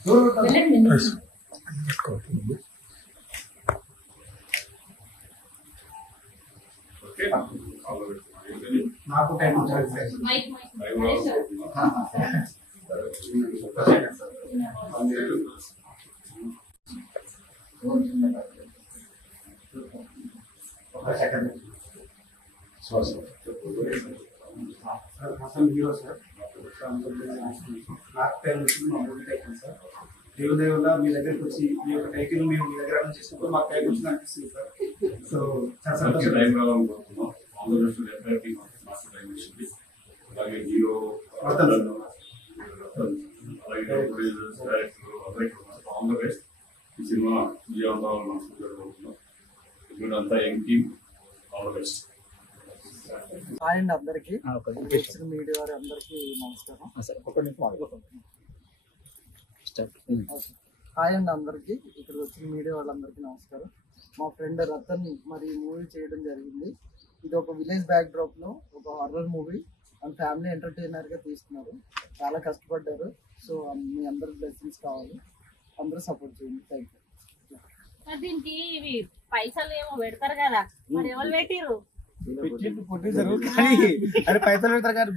నాకు టైం ఒక సెకండ్ అసలు హీరో సార్ నాకు టైం వచ్చింది మా ఊరి టైం సార్ దేవుదేవుల మీ దగ్గరికి వచ్చి మీ యొక్క టైటిల్ మేము మీ దగ్గర నుంచి చేసినప్పుడు మాకు టైం వచ్చింది అనిపిస్తుంది సార్. సో చాలా సంతోషం. అలాగే హీరో ఈ సినిమా విజయవంతం మనసుకుంటున్నాం. అంతా young team, all the best. Hi అండి అందరికి, మీడియా వారి అందరికి నమస్కారం. హాయ్ అండి అందరికి, ఇక్కడికి వచ్చిన మీడియా వాళ్ళందరికీ నమస్కారం. మా ఫ్రెండ్ రతన్ మరి మూవీ చేయడం జరిగింది. ఇది ఒక విలేజ్ బ్యాక్ డ్రాప్ లో ఒక horror movie and family entertainer గా తీస్తున్నారు. చాలా కష్టపడ్డారు. సో మీ అందరికి బ్లెస్సింగ్స్ కావాలి, అందరూ సపోర్ట్ చేయండి. Thank you. దీనికి ఇవి పైసలు ఏమో పెడతారు కదా, మరి ఎవరు పెట్టిరు? పైసలు పెడతారు కానీ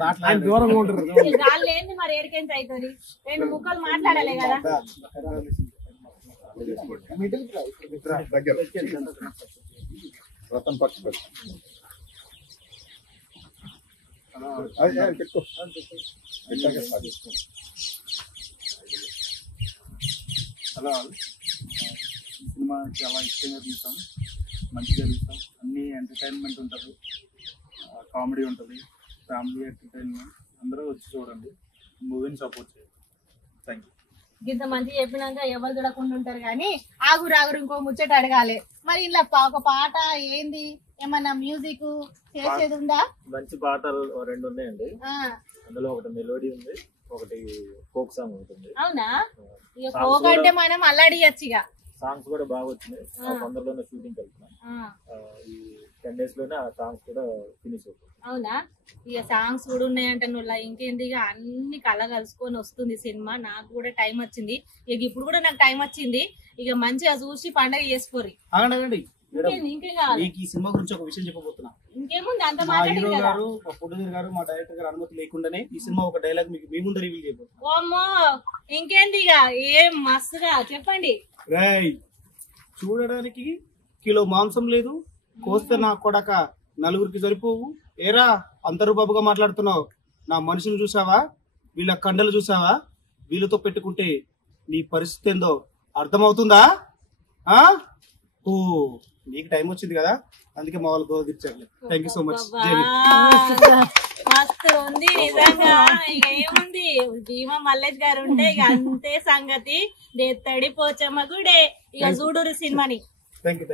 దూరంగా ఉంటారు. గాలి ఏంది మరి ఏడికెంత అవుతుంది? రెండు ముక్కలు మాట్లాడాలి కదా. హలో, సినిమా చాలా ఇష్టంగా తీసాం, మంచిగా తీసాం. అన్ని ఎంటర్టైన్మెంట్ ఉంటుంది, కామెడీ ఉంటుంది, ఫ్యామిలీ ఎంటర్టైన్మెంట్. అందరూ వచ్చి చూడండి, మూవీని సపోర్ట్ చేయండి. Thank you. ఇంత మంచిగా చెప్పినాక ఎవరు చూడకుండా ఉంటారు కానీ ఆగురు ఇంకో ముచ్చట అడగాలి. మరి ఇలా ఒక పాట ఏంది, ఏమన్నా మ్యూజిక్ చేసేది ఉందా? మంచి పాటలు రెండు ఉన్నాయండి. అందులో ఒకటి మెలోడీ ఉంది, ఒకటి ఫోక్ సాంగ్ ఉంటుంది. అవునా? ఇక ఫోక్ అంటే మనం అల్లాడియచ్చు. ఇక సాంగ్స్ కూడా బాగా వచ్చినాయి. తొందరలోనే షూటింగ్ వెళ్తున్నాం. ఈ 10 days లోనే ఆ సాంగ్స్ కూడా ఫినిష్ అవుతుంది. అవునా? ఇక సాంగ్స్ కూడా ఉన్నాయంటే నువ్వు ఇంకేంది, ఇక అన్ని కళ కలుసుకొని వస్తుంది సినిమా. నాకు కూడా టైం వచ్చింది, ఇక ఇప్పుడు కూడా నాకు టైం వచ్చింది. ఇక మంచిగా చూసి పండగ చేసుకోరి. ఇంకేం కావాలి? ఈ సినిమా గురించి ఒక విషయం చెప్పబోతున్నా. ఇంకేముంది, అంత హీరో గారు, మా ప్రొడ్యూసర్ గారు, మా డైరెక్టర్ గారు అనుమతి లేకుండానే ఈ సినిమా ఒక డైలాగ్ మీకు మీ ముందు రివీల్ చేయబోతున్నా. ఓమ్మో, ఇంకేంది, ఇక ఏం మస్తుగా చెప్పండి. చూడడానికి కిలో మాంసం లేదు, కోస్తే నా కొడక నలుగురికి సరిపోవు. ఏరా అంతరు బాబుగా మాట్లాడుతున్నావు? నా మనుషులు చూసావా? వీళ్ళ కండలు చూసావా? వీళ్ళతో పెట్టుకుంటే నీ పరిస్థితి ఏందో అర్థమవుతుందా? ఓ, నీకు టైం వచ్చింది కదా, అందుకే మా వాళ్ళు గోదిచ్చారు. Thank you so much. మస్తు ఉంది నిజంగా. ఇక ఏముంది, భీమా మల్లేష్ గారు ఉంటే ఇక అంతే సంగతి. దేత్తడి పోచమ్మ గుడే. ఇక చూడురు సినిమాని. Thank you.